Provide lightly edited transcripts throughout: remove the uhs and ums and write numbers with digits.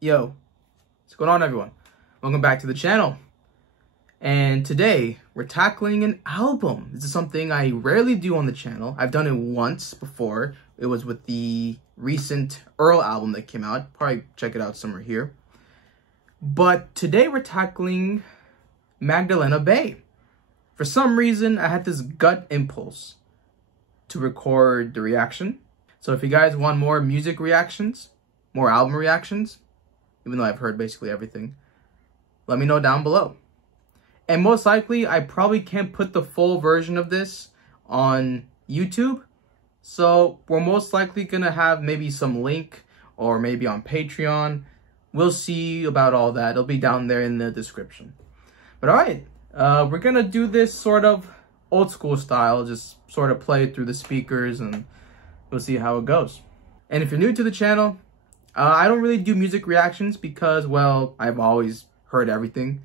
Yo, what's going on, everyone? Welcome back to the channel. And today we're tackling an album. This is something I rarely do on the channel. I've done it once before. It was with the recent Earl album that came out. Probably check it out somewhere here. But today we're tackling Magdalena Bay. For some reason, I had this gut impulse to record the reaction. So if you guys want more music reactions, more album reactions, even though I've heard basically everything, let me know down below. And most likely, I probably can't put the full version of this on YouTube. So we're most likely going to have maybe some link or maybe on Patreon. We'll see about all that. It'll be down there in the description. But all right, we're going to do this sort of old school style. Just sort of play it through the speakers and we'll see how it goes. And if you're new to the channel, I don't really do music reactions because, well, I've always heard everything.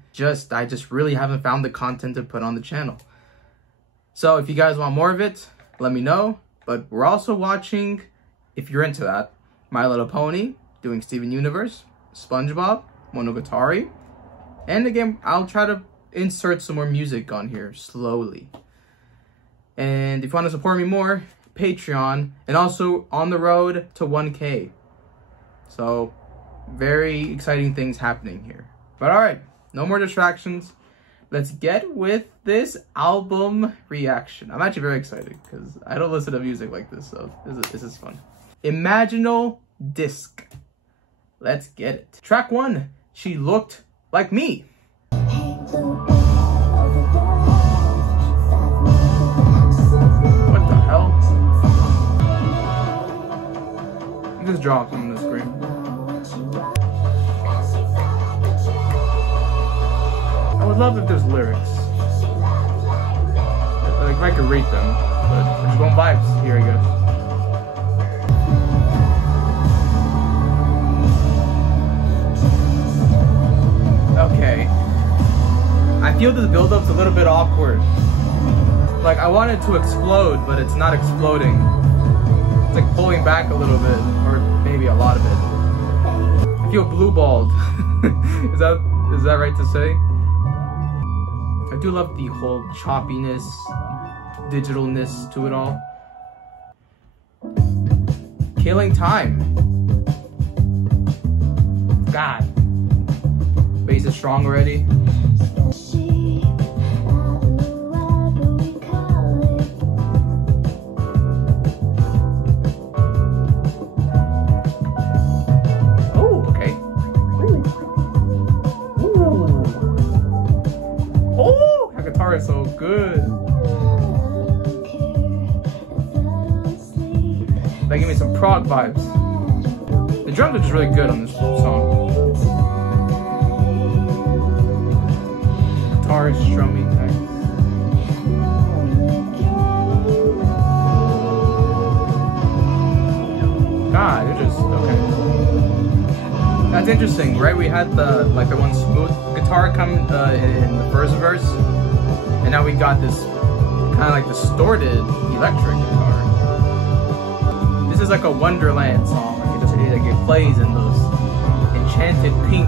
I just really haven't found the content to put on the channel. So if you guys want more of it, let me know. But we're also watching, if you're into that, My Little Pony doing Steven Universe, SpongeBob, Monogatari, and again, I'll try to insert some more music on here slowly. And if you want to support me more, Patreon, and also on the road to 1K. So very exciting things happening here. But all right, no more distractions. Let's get with this album reaction. I'm actually very excited because I don't listen to music like this, so this is fun. Imaginal Disc. Let's get it. Track 1, She Looked Like Me. What the hell? You just dropped on the screen. I would love if there's lyrics. Like, if I could read them, but we're just going vibes. Here we go. Okay. I feel this build-up's a little bit awkward. Like, I want it to explode, but it's not exploding. It's like pulling back a little bit, or maybe a lot of it. I feel blue-balled. Is that right to say? I do love the whole choppiness, digitalness to it all. Killing Time. God. Bass is strong already. So good. They give me some prog vibes. The drums are just really good on this song. Guitar is strumming nice. God, they're just okay. That's interesting, right? We had the one smooth guitar come in the first verse. And now we got this kind of like distorted electric guitar. This is like a Wonderland song. Like it plays in those enchanted pink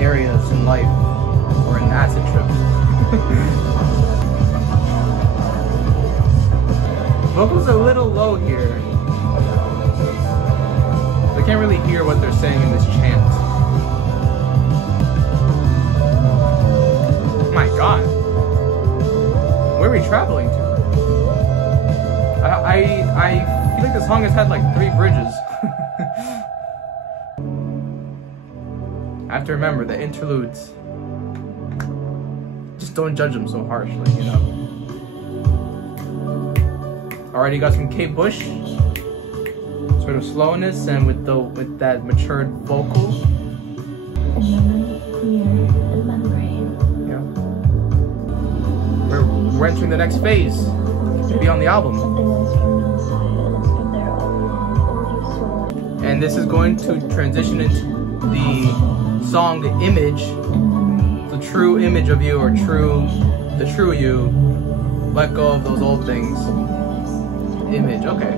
areas in life, or in acid trips. Vocals are a little low here. I can't really hear what they're saying in this chant. My God, where are we traveling to? I feel like this song has had like 3 bridges. I have to remember the interludes. Just don't judge them so harshly, you know. Already got some Kate Bush, sort of slowness, and with that matured vocal. We're entering the next phase to be on the album. And this is going to transition into the song Image, the true image of you, or the true you. Let go of those old things. Image, okay.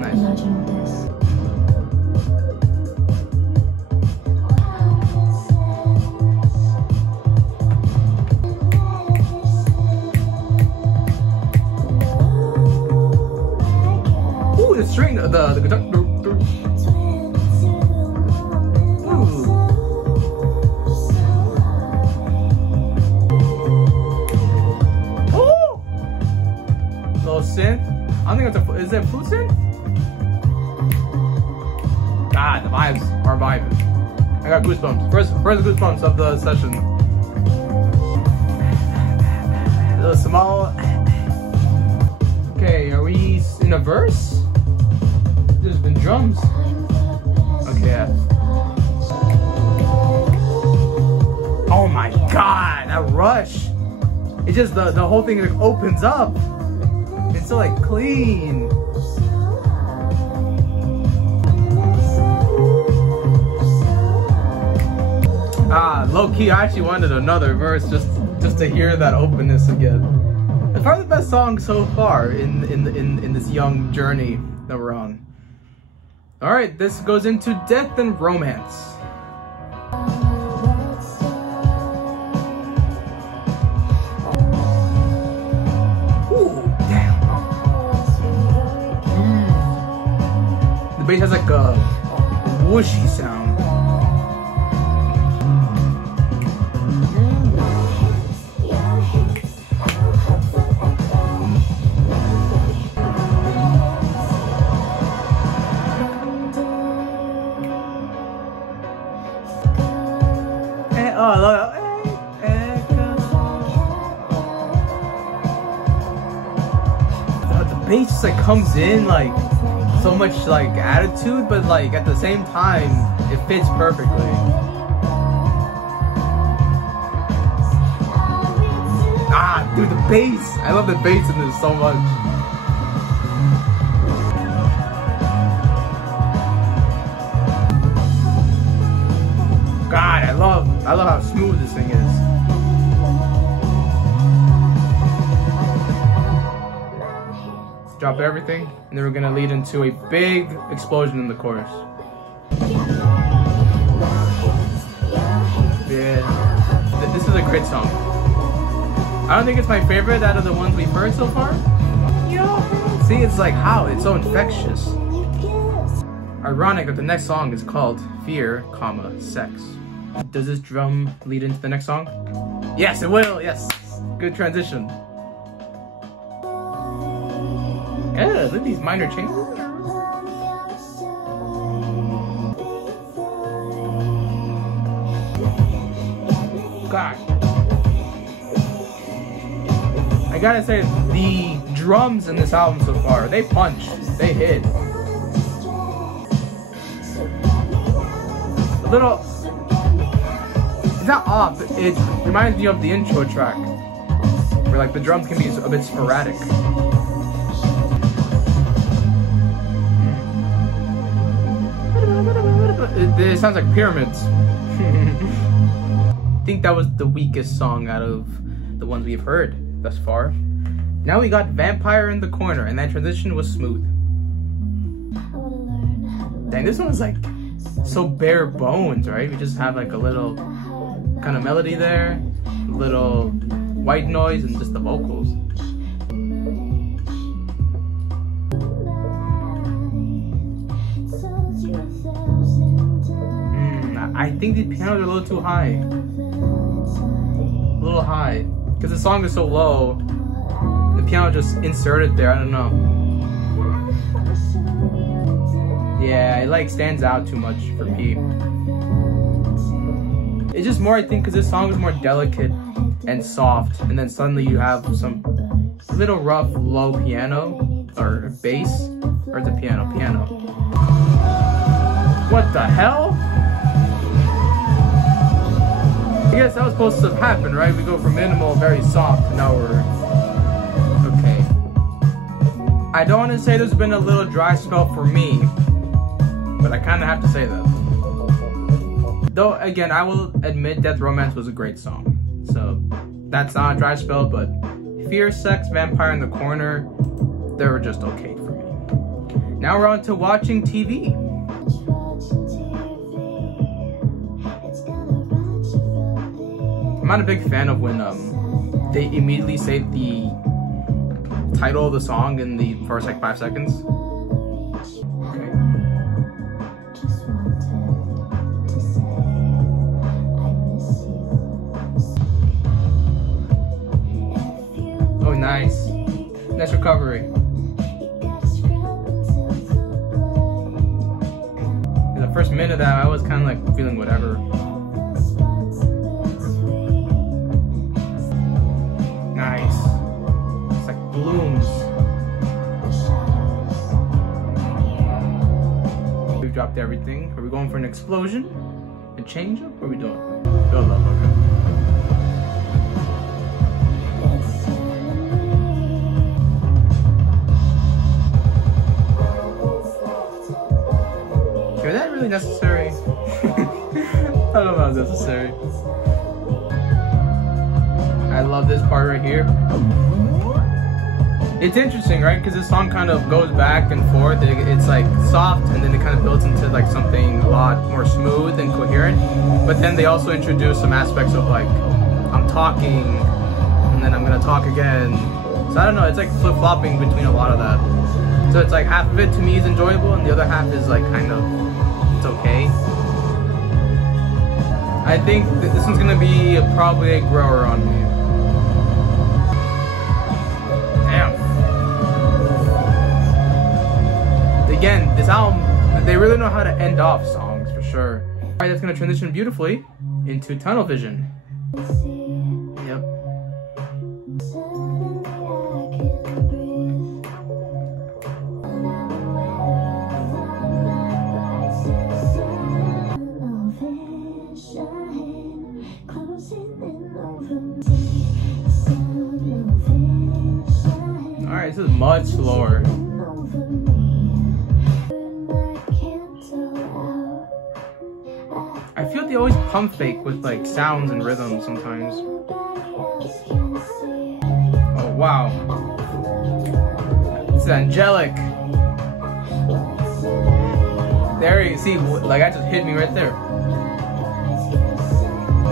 Nice. the guitar. Ooh. Ooh. Little synth. I don't think it's a. Is it a flute synth? God, the vibes are vibing. I got goosebumps. First goosebumps of the session. A little small. Okay, are we in a verse? There's been drums. Okay, yeah. Oh my god, that rush. It just, the whole thing like opens up. It's so like clean. Low key, I actually wanted another verse just to hear that openness again. It's probably the best song so far in this young journey that we're on. All right, this goes into Death and Romance. Ooh, damn. The bass has like a whooshy sound. The bass just like comes in like so much like attitude, but like at the same time it fits perfectly. Dude, the bass! I love the bass in this so much. God, I love how smooth this thing is. Drop everything, and then we're gonna lead into a big explosion in the chorus. Yeah, this is a great song. I don't think it's my favorite out of the ones we've heard so far. See, it's like how it's so infectious. Ironic that the next song is called Fear, Sex. Does this drum lead into the next song? Yes, it will, yes. Good transition. Yeah, look at these minor changes. God. I gotta say, the drums in this album so far, they punch, they hit. A little, it's not off, it reminds me of the intro track, where like the drums can be a bit sporadic. It sounds like pyramids. I think that was the weakest song out of the ones we've heard thus far. Now we got Vampire in the Corner, and that transition was smooth. Dang, this one was like so bare bones, right? We just have like a little kind of melody there, a little white noise, and just the vocals. I think the pianos are a little too high. A little high. Because the song is so low, the piano just inserted there, I don't know. Yeah, it like stands out too much for me. It's just more, I think, because this song is more delicate and soft, and then suddenly you have some little rough, low piano, or bass, or the piano. What the hell? I guess that was supposed to happen, right? We go from minimal, very soft, to now we're... Okay. I don't want to say there's been a little dry spell for me, but I kind of have to say that. Though, again, I will admit Death Romance was a great song. So, that's not a dry spell, but Fear, Sex, Vampire in the Corner, they were just okay for me. Now we're on to watching TV. I'm not a big fan of when they immediately say the title of the song in the first like 5 seconds. Nice recovery. In the first minute of that, I was kind of like feeling whatever. Nice. It's like blooms. We've dropped everything. Are we going for an explosion? A change up? What are we doing? Build up, okay. Okay, was that really necessary? I don't know if that was necessary. I love this part right here. It's interesting, right? Because this song kind of goes back and forth. It's like soft, and then it kind of builds into like something a lot more smooth and coherent. But then they also introduce some aspects of like, I'm talking, and then I'm gonna talk again. So I don't know, it's like flip-flopping between a lot of that. So it's like half of it to me is enjoyable, and the other half is like kind of, it's okay. I think this one's gonna be probably a grower on me. Again, this album, they really know how to end off songs, for sure. Alright, that's going to transition beautifully into Tunnel Vision. Yep. Alright, this is much slower. I feel they always pump fake with like sounds and rhythms sometimes. Oh wow. It's angelic. There you see, like that just hit me right there.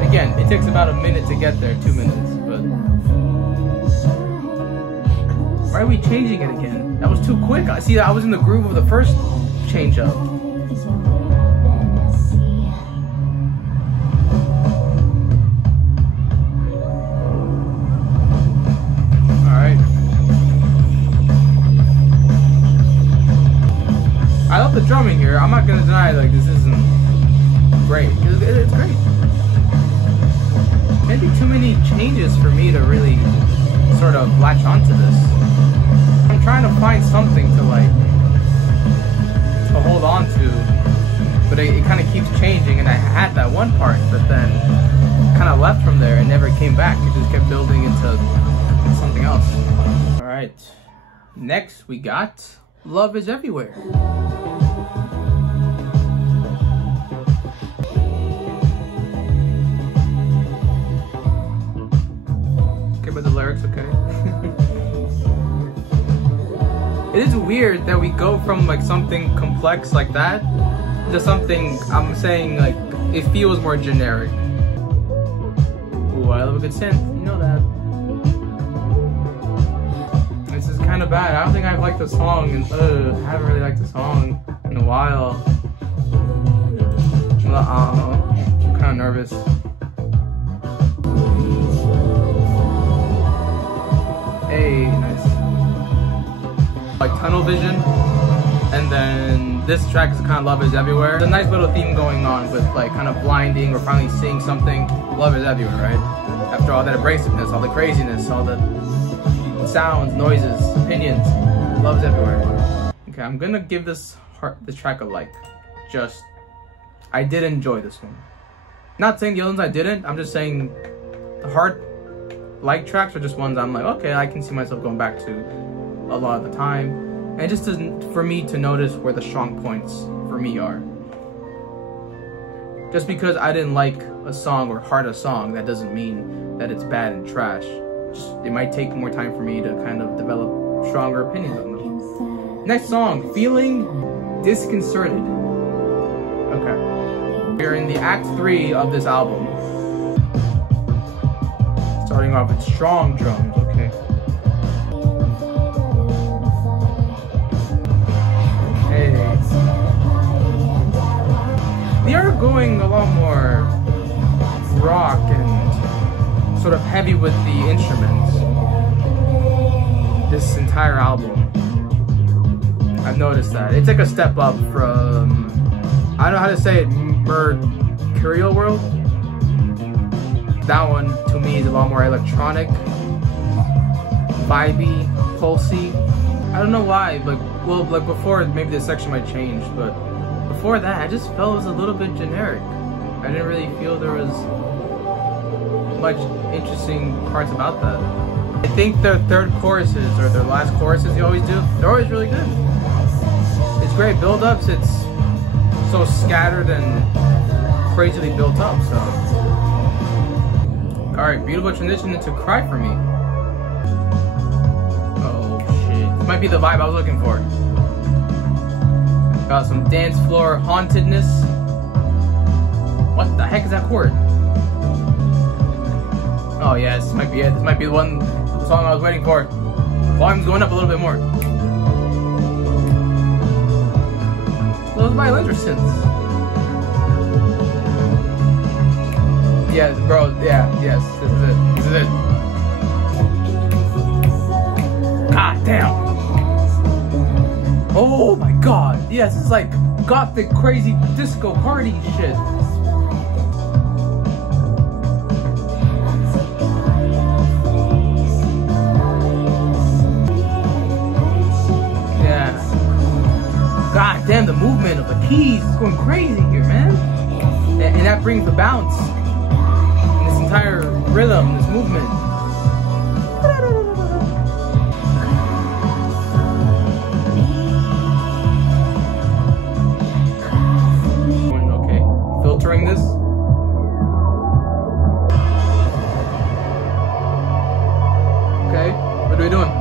Again, it takes about a minute to get there, 2 minutes, but why are we changing it again? That was too quick. I see, I was in the groove of the first change up. I love the drumming here. I'm not gonna deny like this isn't great. It's great. Maybe too many changes for me to really sort of latch onto this. I'm trying to find something to like to hold on to, but it kind of keeps changing. And I had that one part, but then kind of left from there and never came back. It just kept building into something else. All right, next we got Love Is Everywhere. But the lyrics, okay. It is weird that we go from like something complex like that to something, I'm saying like, it feels more generic. Ooh, I love a good synth, you know that. This is kind of bad. I don't think I've liked the song, and I haven't really liked the song in a while. I'm kind of nervous. Hey, nice. Like Tunnel Vision, and then this track is kind of Love Is Everywhere. There's a nice little theme going on with like kind of blinding. We're finally seeing something. Love is everywhere, right? After all that abrasiveness, all the craziness, all the sounds, noises, opinions, love is everywhere. Okay, I'm gonna give this track a like. Just, I did enjoy this one. Not saying the other ones I didn't. I'm just saying the hard like tracks are just ones I'm like, okay, I can see myself going back to a lot of the time, and just for me to notice where the strong points for me are. Just because I didn't like a song or heart a song, that doesn't mean that it's bad and trash. Just, it might take more time for me to kind of develop stronger opinions on them. Next song, Feeling Disconcerted. Okay, we're in the act 3 of this album. Starting off with strong drums, okay. Hey. They are going a lot more rock and sort of heavy with the instruments. this entire album. I've noticed that. It's like a step up from, I don't know how to say it, Mercurial World. That one, to me, is a lot more electronic, vibey, pulsy. I don't know why, but, well, like before, maybe this section might change, but before that, I just felt it was a little bit generic. I didn't really feel there was much interesting parts about that. I think their third choruses, or their last choruses they always do, they're always really good. It's great build-ups, it's so scattered and crazily built up, so. Alright, beautiful transition into Cry For Me. Oh shit. This might be the vibe I was looking for. Got some dance floor hauntedness. What the heck is that chord? Oh yeah, this might be it. This might be the song I was waiting for. Volume's going up a little bit more. Those violins are synths. Yes, bro. Yeah, yes. This is it. This is it. God damn. Oh my god. Yes, it's like gothic, crazy disco party shit. Yeah. God damn, the movement of the keys is going crazy here, man. And that brings the bounce. Entire rhythm, this movement. Okay, filtering this. Okay, what are we doing?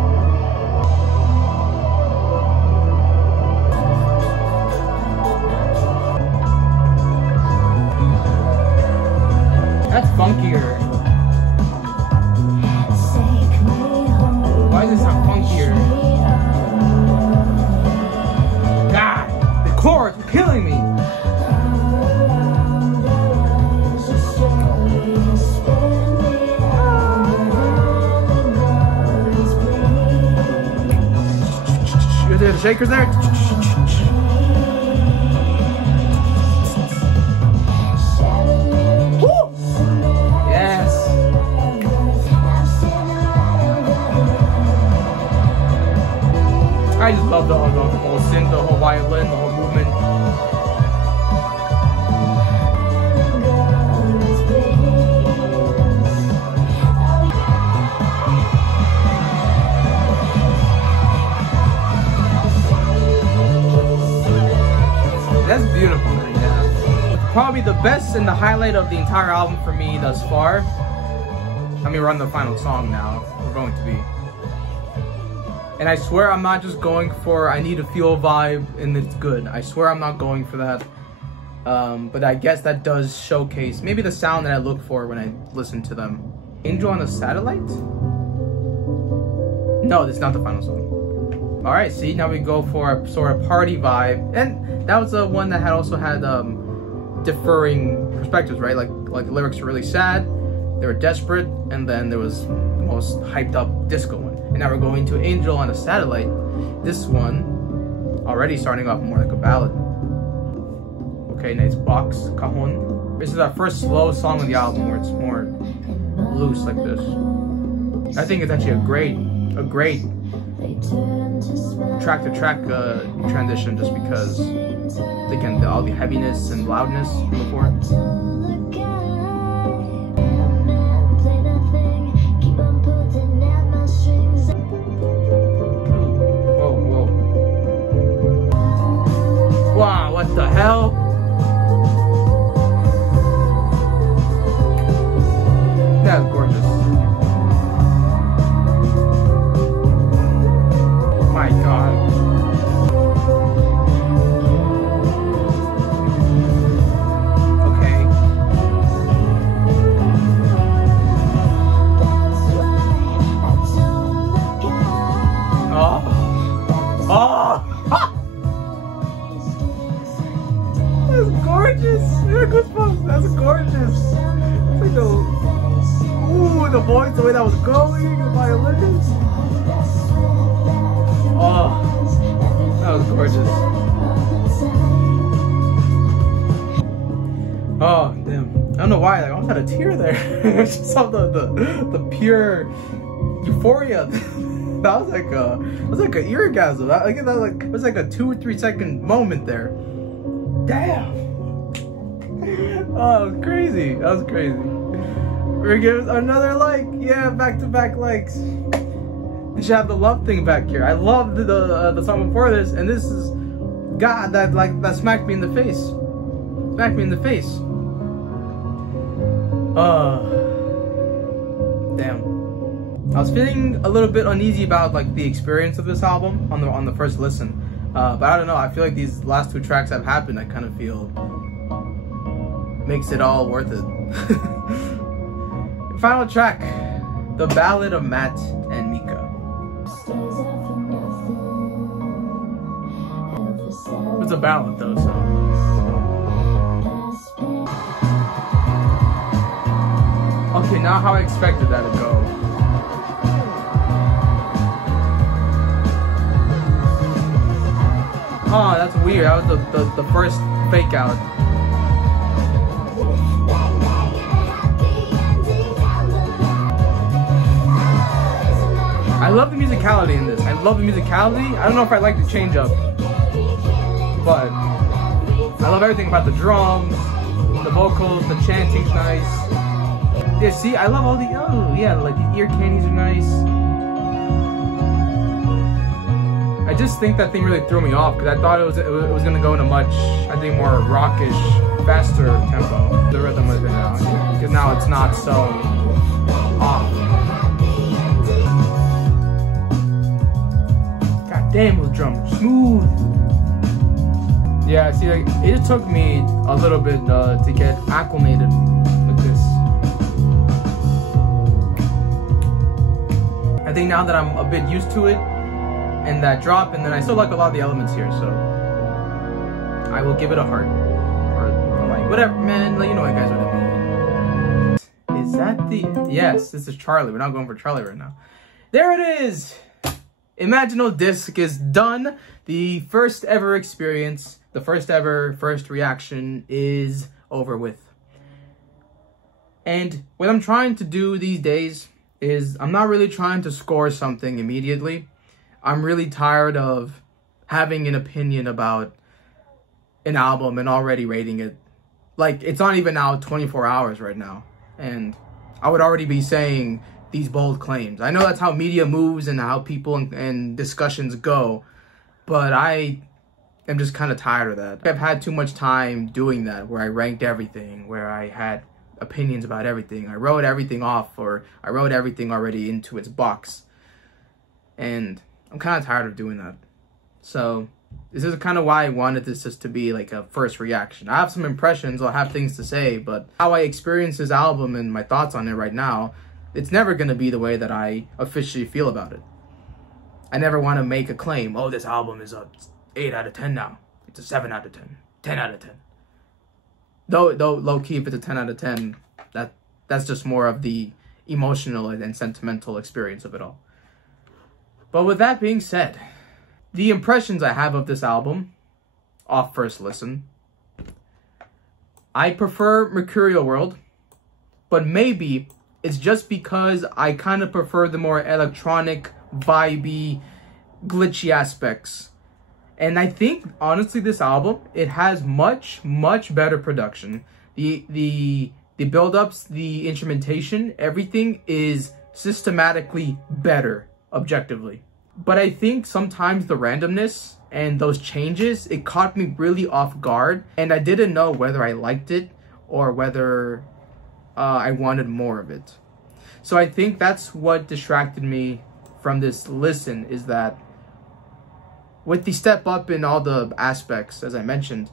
That's funkier. Why does it sound funkier? God, the chords are killing me. You hear the shakers there? I just love the whole synth, the whole violin, the whole movement. That's beautiful, yeah. Probably the best and the highlight of the entire album for me thus far. I mean, we're on the final song now. We're going to be. And I swear I'm not just going for I need to feel a vibe and it's good. I swear I'm not going for that. But I guess that does showcase maybe the sound that I look for when I listen to them. Angel on a Satellite? No, this is not the final song. Alright, see, now we go for a sort of party vibe. And that was the one that also had differing perspectives, right? Like the lyrics were really sad, they were desperate, and then there was the most hyped up disco one. And now we're going to Angel on a Satellite. This one, already starting off more like a ballad. Okay, nice box, cajon. This is our first slow song on the album where it's more loose like this. I think it's actually a great track-to-track transition just because, again, all the heaviness and loudness from before. Wow, what the hell? That's gorgeous. My God. Okay. Oh. Oh. That's gorgeous. Yeah, goosebumps. That's gorgeous. It's like ooh, the voice, the way that was going, the violins. Oh, that was gorgeous. Oh, damn. I don't know why, like, I almost had a tear there. It's just saw the pure euphoria. That was like an orgasm. It was like a 2 or 3 second moment there. Damn. Oh, it was crazy. That was crazy. We're gonna give another like. Yeah, back-to-back likes. We should have the love thing back here. I love the song before this, and this is God that smacked me in the face. Smacked me in the face. Damn. I was feeling a little bit uneasy about like the experience of this album on the first listen, but I don't know. I feel like these last 2 tracks have happened. I kind of feel makes it all worth it. Final track, the Ballad of Matt and Mika. It's a ballad though, so. Okay, now how I expected that to go. Oh, that's weird. That was the first fake out. I love the musicality in this. I love the musicality. I don't know if I like the change up, but I love everything about the drums, the vocals, the chanting's nice. Yeah, see, I love all the, oh yeah, like the ear candies are nice. I just think that thing really threw me off because I thought it was gonna go in a much, I think, more rockish, faster tempo. The rhythm was now, because now it's not so off. God damn, those drums smooth. Yeah, see, like it just took me a little bit to get acclimated with this. I think now that I'm a bit used to it, and that drop, and then I still like a lot of the elements here, so I will give it a heart, or like whatever, man. Like, you know what, guys, what I mean. Is that the? Yes, this is Charlie. We're not going for Charlie right now. There it is. Imaginal disc is done. The first ever experience, the first reaction is over with. And what I'm trying to do these days is I'm not really trying to score something immediately. I'm really tired of having an opinion about an album and already rating it. Like, it's not even out 24 hours right now, and I would already be saying these bold claims. I know that's how media moves and how people and discussions go, but I am just kind of tired of that. I've had too much time doing that, where I ranked everything, where I had opinions about everything. I wrote everything off, or I wrote everything already into its box. And I'm kind of tired of doing that. So this is kind of why I wanted this just to be like a first reaction. I have some impressions, I'll have things to say, but how I experience this album and my thoughts on it right now, it's never going to be the way that I officially feel about it. I never want to make a claim, oh, this album is a 8 out of 10 now. It's a 7 out of 10, 10 out of 10. Though low-key, if it's a 10 out of 10, that's just more of the emotional and sentimental experience of it all. But with that being said, the impressions I have of this album, off first listen, I prefer Mercurial World, but maybe it's just because I kind of prefer the more electronic, vibey, glitchy aspects. And I think, honestly, this album, it has much better production. The build-ups, the instrumentation, everything is systematically better, objectively. But I think sometimes the randomness and those changes, it caught me really off guard, and I didn't know whether I liked it or whether I wanted more of it. So I think that's what distracted me from this listen, is that with the step up in all the aspects, as I mentioned,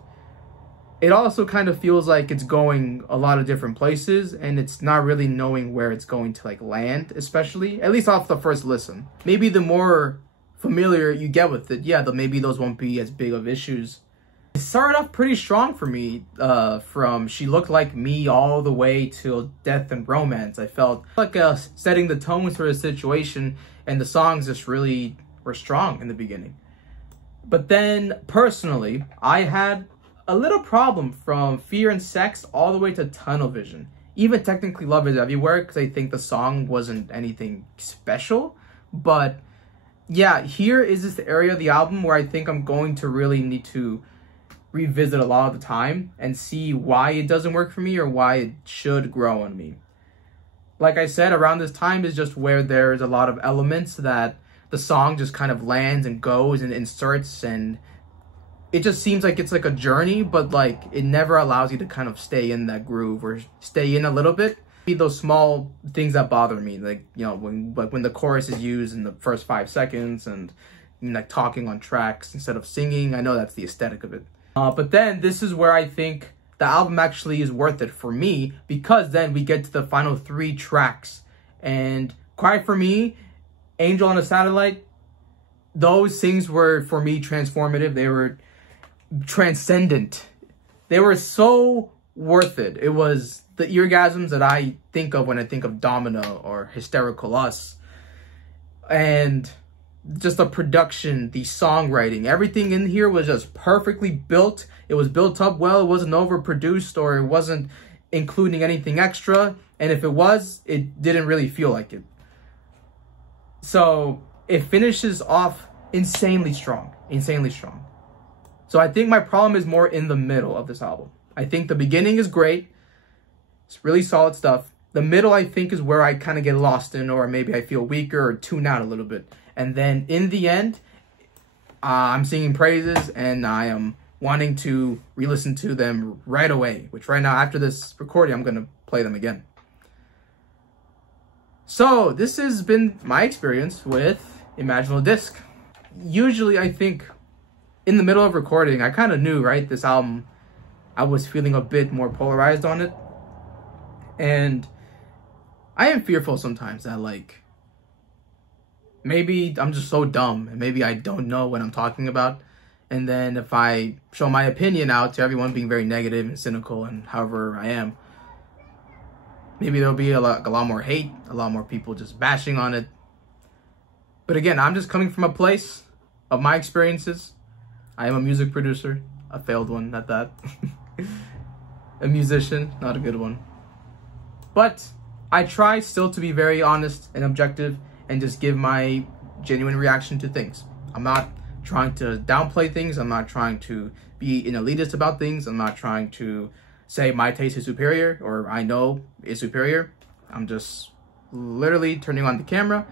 it also kind of feels like it's going a lot of different places, and it's not really knowing where it's going to like land, especially, at least off the first listen. Maybe the more familiar you get with it, yeah, maybe those won't be as big of issues. It started off pretty strong for me, from She Looked Like Me all the way till Death and Romance. I felt like setting the tone for the situation, and the songs just really were strong in the beginning. But then, personally, I had a little problem from Fear and Sex all the way to Tunnel Vision. Even technically Love Is Everywhere, because I think the song wasn't anything special. But yeah, here is this area of the album where I think I'm going to really need to revisit a lot of the time and see why it doesn't work for me or why it should grow on me. Like I said, around this time is just where there's a lot of elements that the song just kind of lands and goes and inserts, and it just seems like it's like a journey, but like it never allows you to kind of stay in that groove or stay in a little bit. Those small things that bother me, like, you know, when the chorus is used in the first 5 seconds and, you know, like talking on tracks instead of singing. I know that's the aesthetic of it. But then this is where I think the album actually is worth it for me, because then we get to the final 3 tracks. And Cry For Me, Angel on a Satellite, those things were, for me, transformative. They were transcendent. They were so worth it. It was the orgasms that I think of when I think of Domino or Hysterical Us. And just the production, the songwriting, everything in here was just perfectly built. It was built up well. It wasn't overproduced, or it wasn't including anything extra. And if it was, it didn't really feel like it. So it finishes off insanely strong, insanely strong. So I think my problem is more in the middle of this album. I think the beginning is great. It's really solid stuff. The middle, I think, is where I kind of get lost in, or maybe I feel weaker or tune out a little bit. And then in the end, I'm singing praises and I am wanting to re-listen to them right away, which right now, after this recording, I'm going to play them again. So this has been my experience with Imaginal Disc. Usually, I think in the middle of recording, I kind of knew, right, this album, I was feeling a bit more polarized on it. And I am fearful sometimes that, like, maybe I'm just so dumb and maybe I don't know what I'm talking about. And then if I show my opinion out to everyone being very negative and cynical and however I am, maybe there'll be a lot more hate, a lot more people just bashing on it. But again, I'm just coming from a place of my experiences. I am a music producer, a failed one at that. A musician, not a good one. But I try still to be very honest and objective and just give my genuine reaction to things. I'm not trying to downplay things. I'm not trying to be an elitist about things. I'm not trying to say my taste is superior or I know is superior. I'm just literally turning on the camera,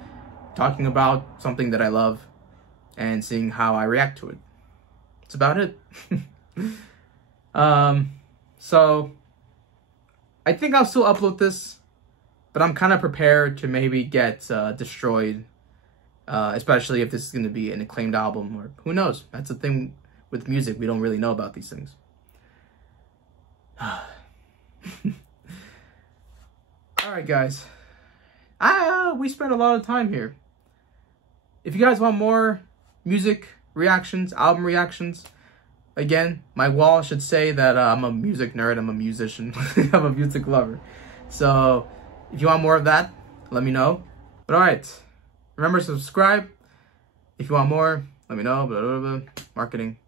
talking about something that I love and seeing how I react to it. That's about it. So I think I'll still upload this, but I'm kind of prepared to maybe get destroyed, especially if this is going to be an acclaimed album, or who knows. That's the thing with music. We don't really know about these things. All right, guys. We spent a lot of time here. If you guys want more music reactions, album reactions, again, my wall should say that I'm a music nerd, I'm a musician, I'm a music lover. So if you want more of that, let me know. But all right, remember to subscribe. If you want more, let me know. Blah, blah, blah. Marketing.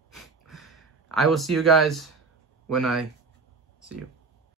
I will see you guys when I see you.